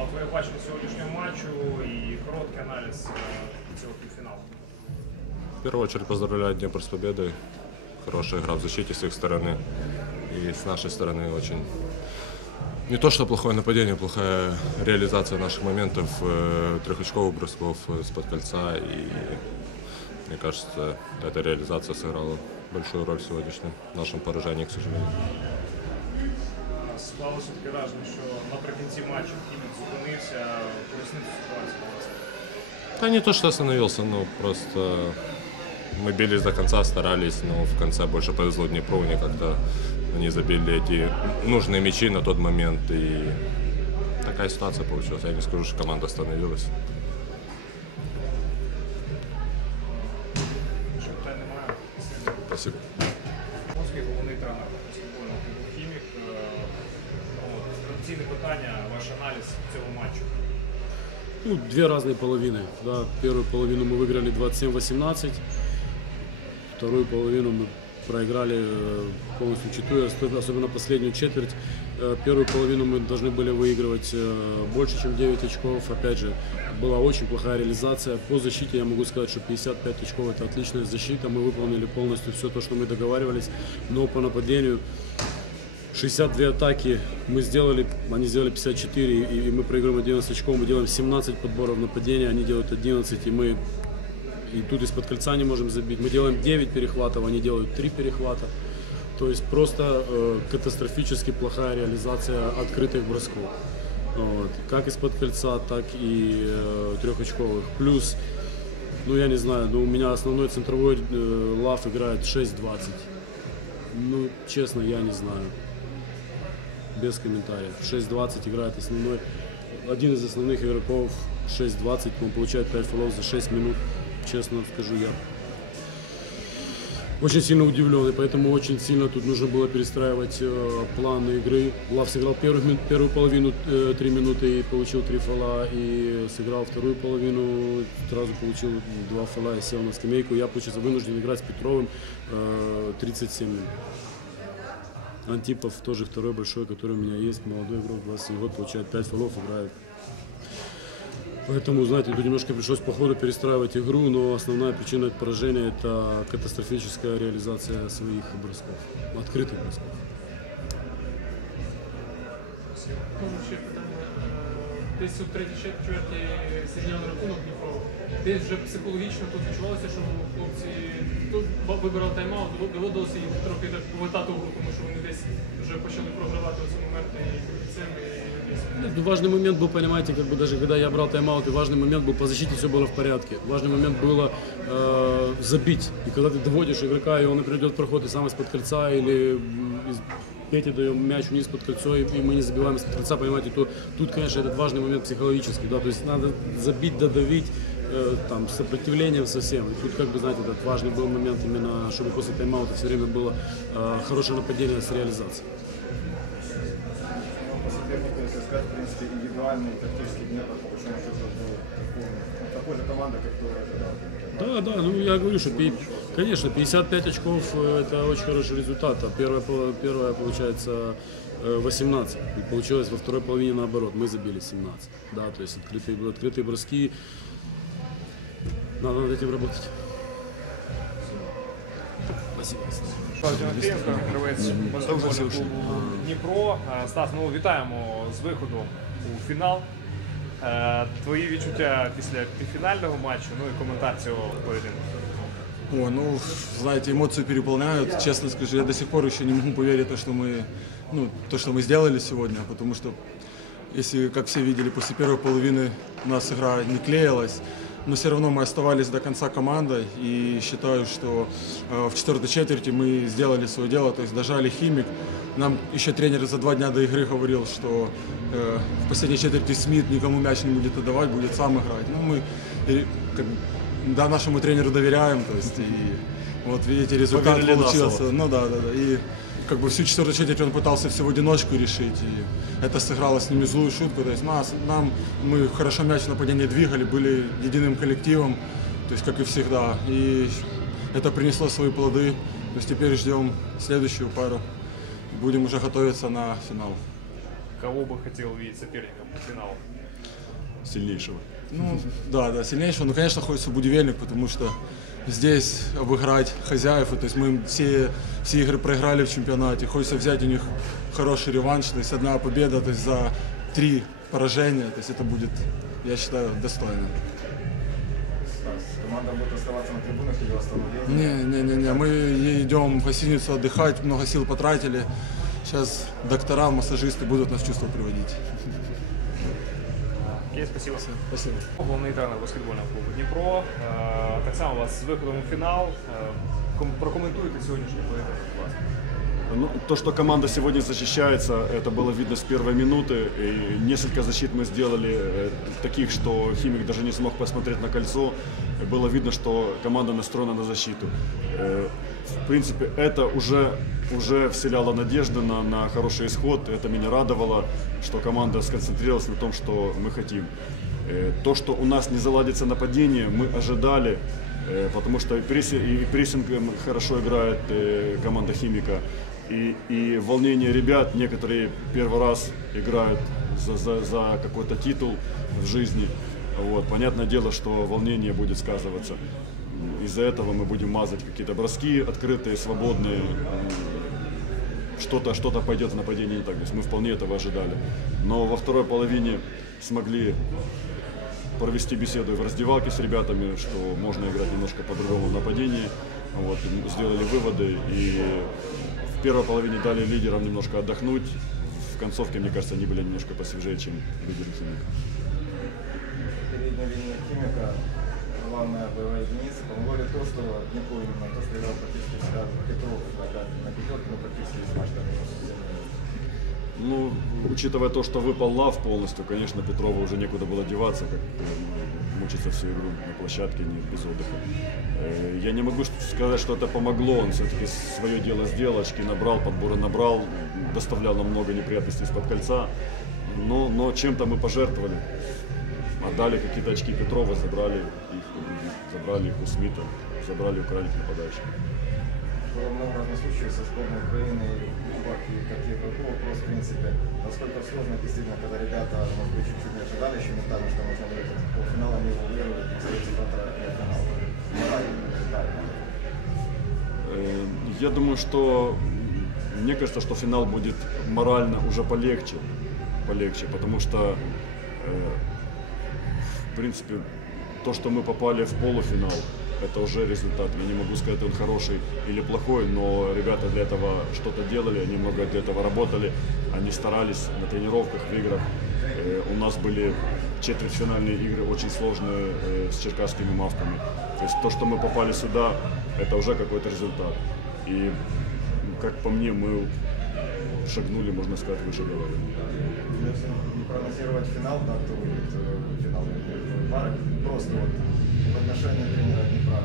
фіналу. Твоє бачення сьогоднішнього матчу і короткий аналіз е, цього півфіналу. В первую очередь поздравляю Днепр с победой. Хорошая игра в защите с их стороны. И с нашей стороны очень... Не то, что плохое нападение, плохая реализация наших моментов, э, трехочковых бросков э, из-под кольца. И мне кажется, эта реализация сыграла большую роль в сегодняшнем нашем поражении, к сожалению. Склалося таке враження, що наприкінці матчу Хімік зупинився, пояснив цю ситуацію. будь ласка. Да не то, что остановился, но просто мы бились до конца, старались, но в конце больше повезло Днепру, они как-то они забили эти нужные мячи на тот момент, и такая ситуация получилась. Я не скажу, что команда остановилась. Що питань немає. Спасибо. Московський головний тренер баскетбольного Традиційне питання, ваш аналіз цього матчу. Ну, две разные половины. Да. Первую половину мы выиграли 27-18, вторую половину мы проиграли э, полностью читую, особенно последнюю четверть. Э, Первую половину мы должны были выигрывать э, больше, чем 9 очков. Опять же, была очень плохая реализация. По защите я могу сказать, что 55 очков это отличная защита. Мы выполнили полностью все то, что мы договаривались. Но по нападению 62 атаки мы сделали, они сделали 54, и, и мы проигрываем 11 очков, мы делаем 17 подборов нападения, они делают 11, и мы и тут из-под кольца не можем забить. Мы делаем 9 перехватов, они делают 3 перехвата. То есть просто э, катастрофически плохая реализация открытых бросков. Вот. Как из-под кольца, так и э, трехочковых. Плюс, ну я не знаю, но у меня основной центровой э, лав играет 6-20. Ну, честно, я не знаю. Без комментариев. 6-20 играет основной. Один из основных игроков 6-20, он получает 5 фолов за 6 минут. Честно скажу, я очень сильно удивлен, и поэтому очень сильно тут нужно было перестраивать э, план игры. Лав сыграл первую, первую половину э, 3 минуты и получил 3 фола, и сыграл вторую половину, сразу получил 2 фола и сел на скамейку. Я, получается, вынужден играть с Петровым э, 37 минут. Антипов тоже второй большой, который у меня есть, молодой игрок, 27 год, получает 5 фолов, играет. Поэтому, знаете, тут немножко пришлось по ходу перестраивать игру, но основная причина поражения – это катастрофическая реализация своих бросков, открытых бросков. Десь у третій четверті сидів на рахунок Дніпро. Десь вже психологічно тут відчувалося, що хлопці тут вибирали тайм-аут, довод- доводилося їм трохи так повертати гру, тому що вони десь вже почали програвати у цьому моменти і капітцем, і десь. Ну, Важный момент был, понимаете, как бы даже когда я брал тайм-аут, и важный момент был по защите все было в порядке. Важный момент было э, забить. И когда ты доводишь игрока, и он, например, идет проход и сам из-под кольца, или м, из Петя даем мяч вниз под кольцо, и, мы не забиваем из-под кольца, понимаете, то тут, конечно, этот важный момент психологический, да, то есть надо забить, додавить, э, там, сопротивлением совсем. И тут, как бы, знаете, этот важный был момент именно, чтобы после тайм-аута все время было э, хорошее нападение с реализацией. По сопернику, если сказать, в принципе, индивидуальный тактический Днепр, по большому счету, такой, же команда, как ожидал. Да, да, ну я говорю, что, конечно, 55 очков э, это очень хороший результат, а первая, первая получается э, 18. И получилось во второй половине наоборот, мы забили 17. Да, то есть открытые, открытые броски, надо над этим работать. Спасибо. Слава Тимофієнко, гравець баскетбольного клубу Дніпро. Е, Стас, ну вітаємо з виходу у фінал. Е, Твої відчуття після півфінального матчу, ну і коментар цього поєдинку. Ой, ну, знаете, эмоции переполняют. Честно скажу, я до сих пор еще не могу поверить, то, что мы, ну, то, что мы сделали сегодня, потому что, если, как все видели, после первой половины у нас игра не клеилась, но все равно мы оставались до конца командой, и считаю, что э, в четвертой четверти мы сделали свое дело, то есть дожали химик. Нам еще тренер за два дня до игры говорил, что э, в последней четверти Смит никому мяч не будет отдавать, будет сам играть. Ну, мы э, как да, нашему тренеру доверяем, то есть, и вот видите, результат Поверили получился. Ну да, да, да. И как бы всю четвертую четверть он пытался все в одиночку решить, и это сыграло с ними злую шутку. То есть нас, нам, мы хорошо мяч в нападении двигали, были единым коллективом, то есть как и всегда. И это принесло свои плоды. То есть теперь ждем следующую пару. Будем уже готовиться на финал. Кого би хотів увидеть соперником по фіналу? сильнейшего. Ну, да, да, сильнейшего. Ну, конечно, хочется будивельник, потому что здесь обыграть хозяев, то есть мы им все, все игры проиграли в чемпионате, хочется взять у них хороший реванш, то есть одна победа, то есть за три поражения, то есть это будет, я считаю, достойно. Команда будет оставаться на трибунах или восстановление? Не, не, не, не, мы идем в гостиницу отдыхать, много сил потратили. Сейчас доктора, массажисты будут нас в чувство приводить. Окей, спасибо. Спасибо. Головний тренер баскетбольного клубу Дніпро. Е, Так само вас з виходом у фінал. Е, ком- Прокоментуйте сьогоднішній поєдинок, будь ласка. Ну, то, что команда сегодня защищается, это было видно с первой минуты. И несколько защит мы сделали э, таких, что Химик даже не смог посмотреть на кольцо. И Было видно, что команда настроена на защиту. В принципе, это уже, уже вселяло надежды на, на хороший исход. Это меня радовало, что команда сконцентрировалась на том, что мы хотим. Э, То, что у нас не заладится нападение, мы ожидали, э, потому что и прессингом хорошо играет э, команда Химика. И, и волнение ребят, некоторые первый раз играют за, за, за какой-то титул в жизни. Вот. Понятное дело, что волнение будет сказываться. Из-за этого мы будем мазать какие-то броски открытые, свободные. Что-то что пойдет в нападении не так. То есть мы вполне этого ожидали. Но во второй половине смогли провести беседу в раздевалке с ребятами, что можно играть немножко по-другому в нападении. Вот, сделали выводы и в первой половине дали лидерам немножко отдохнуть. В концовке, мне кажется, они были немножко посвежее, чем лидеры Химика. Линия Химика, главная боевая единица. Ли то, что Днепру именно то, что играл практически всегда Петров да, на пятерке, но практически весь матч не было. Ну, учитывая то, что выпал лав полностью, конечно, Петрова уже некуда было деваться, как э, мучиться всю игру на площадке, не без отдыха. Э, Я не могу сказать, что это помогло, он все-таки свое дело сделал, очки набрал, подборы набрал, доставлял нам много неприятностей из-под кольца, но, но чем-то мы пожертвовали. Отдали какие-то очки Петрова, забрали их, у- забрали их у Смита, забрали у крайних нападающих. Было много случаев со сборной Украины и Кубок, и как и. Вопрос, в принципе, насколько сложно действительно, когда ребята, может быть, чуть-чуть не ожидали еще ментально, что можно выиграть полфинал, они его выиграли, и остается завтра финал. Морально, ментально. Э, Я думаю, что мне кажется, что финал будет морально уже полегче, полегче, потому что, э, в принципе, то, что мы попали в полуфинал, это уже результат. Я не могу сказать, он хороший или плохой, но ребята для этого что-то делали, они много для этого работали, они старались на тренировках, в играх. Э, У нас были четвертьфинальные игры очень сложные э, с черкасскими мавками. То есть то, что мы попали сюда, это уже какой-то результат. И, м, как по мне, мы шагнули, можно сказать, выше головы. Если не прогнозировать финал, да, кто выйдет э, финал пары, просто вот в отношении тренера Днепра,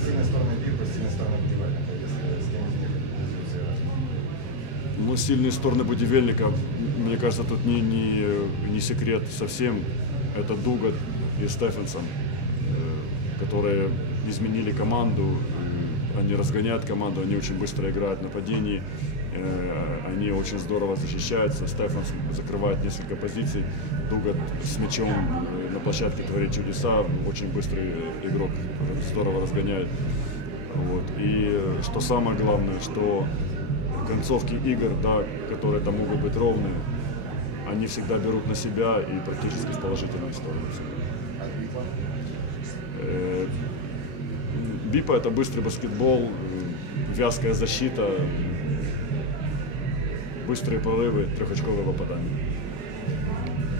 с сильной стороны Бипа, с сильной стороны Будивельника, если с кем из них. Ну, сильные стороны Будивельника, мне кажется, тут не, не, не секрет совсем. Это Дугат и Стефенсон, э, которые изменили команду, э, они разгоняют команду, они очень быстро играют в нападении, э, они очень здорово защищаются. Стефанс закрывает несколько позиций, Дугат с мячом э, на площадке творит чудеса, очень быстрый э, игрок, здорово разгоняет. Вот. И э, что самое главное, что концовки игр, да, которые там могут быть ровные, они всегда берут на себя и практически в положительную сторону. Э, Бипа это быстрый баскетбол, э, вязкая защита, быстрые прорывы, трехочковые попадания.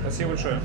Спасибо большое.